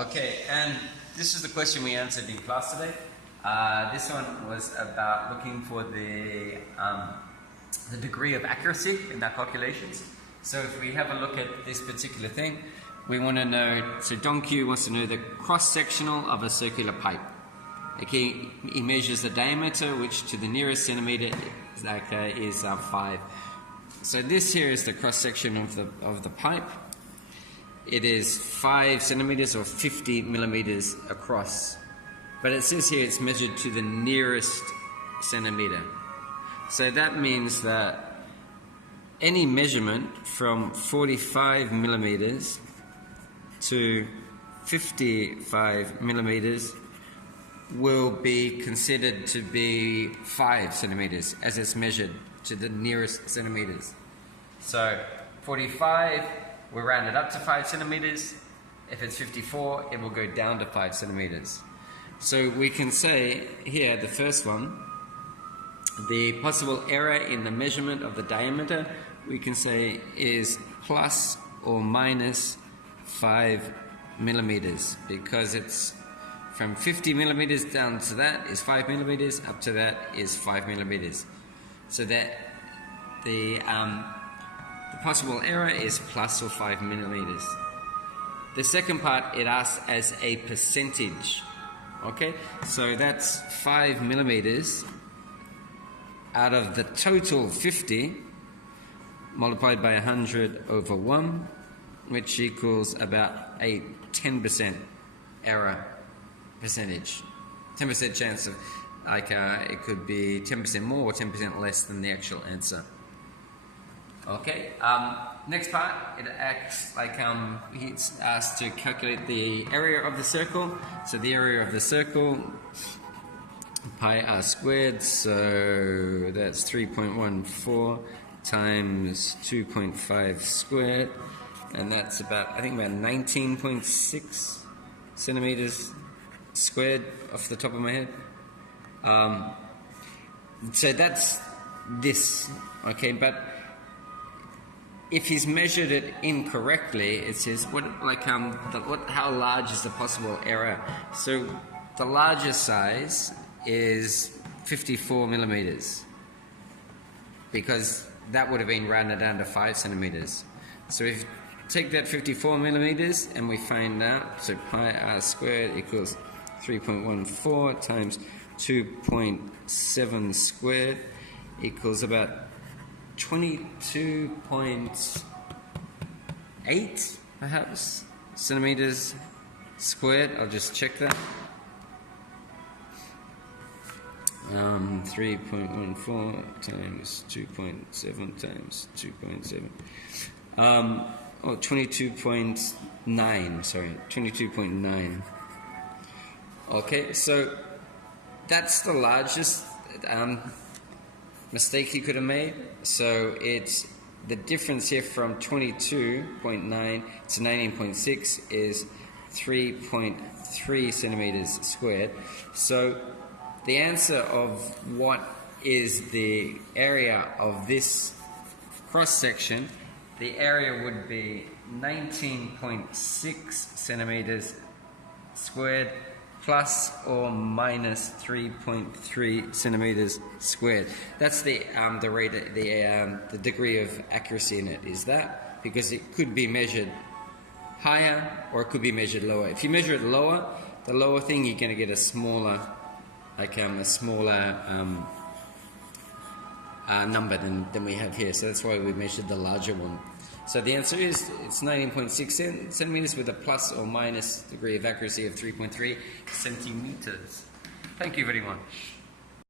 Okay, and this is the question we answered in class today. This one was about looking for the degree of accuracy in our calculations. So if we have a look at this particular thing, we want to know, so Don Q wants to know the cross-sectional of a circular pipe. Okay, he measures the diameter, which to the nearest centimeter is 5. So this here is the cross-section of the pipe. It is 5 centimeters or 50 millimeters across. But it says here it's measured to the nearest centimeter. So that means that any measurement from 45 millimeters to 55 millimeters will be considered to be 5 centimeters as it's measured to the nearest centimeters. So 45, we'll round it up to 5 centimeters. If it's 54, it will go down to 5 centimeters. So we can say here, the first one, the possible error in the measurement of the diameter, we can say is plus or minus 5 millimeters, because it's from 50 millimeters down to that is 5 millimeters, up to that is 5 millimeters. So that the possible error is plus or 5 millimeters. The second part, it asks as a percentage. Okay, so that's 5 millimeters out of the total 50 multiplied by 100 over 1, which equals about a 10% error percentage. 10% chance of, it could be 10% more or 10% less than the actual answer. Okay, next part, it acts like he's asked to calculate the area of the circle. So the area of the circle, pi r squared, so that's 3.14 times 2.5 squared, and that's about, I think about 19.6 centimeters squared off the top of my head. So that's this, okay, but if he's measured it incorrectly, it says how large is the possible error. So the largest size is 54 millimeters, because that would have been rounded down to 5 centimeters. So if you take that 54 millimeters and we find out, so pi r squared equals 3.14 times 2.7 squared equals about 22.8 perhaps centimeters squared. I'll just check that. 3.14 times 2.7 times 2.7. 22.9. Sorry, 22.9. Okay, so that's the largest mistake he could have made. So it's the difference here from 22.9 to 19.6 is 3.3 centimeters squared. So the answer of what is the area of this cross section, the area would be 19.6 centimeters squared plus or minus 3.3 centimeters squared. That's the rate, the degree of accuracy in it is that, because it could be measured higher or it could be measured lower. If you measure it lower, the lower thing, you're going to get a smaller, number than we have here. So that's why we measured the larger one. So the answer is it's 19.6 centimeters with a plus or minus degree of accuracy of 3.3 centimeters. Thank you very much.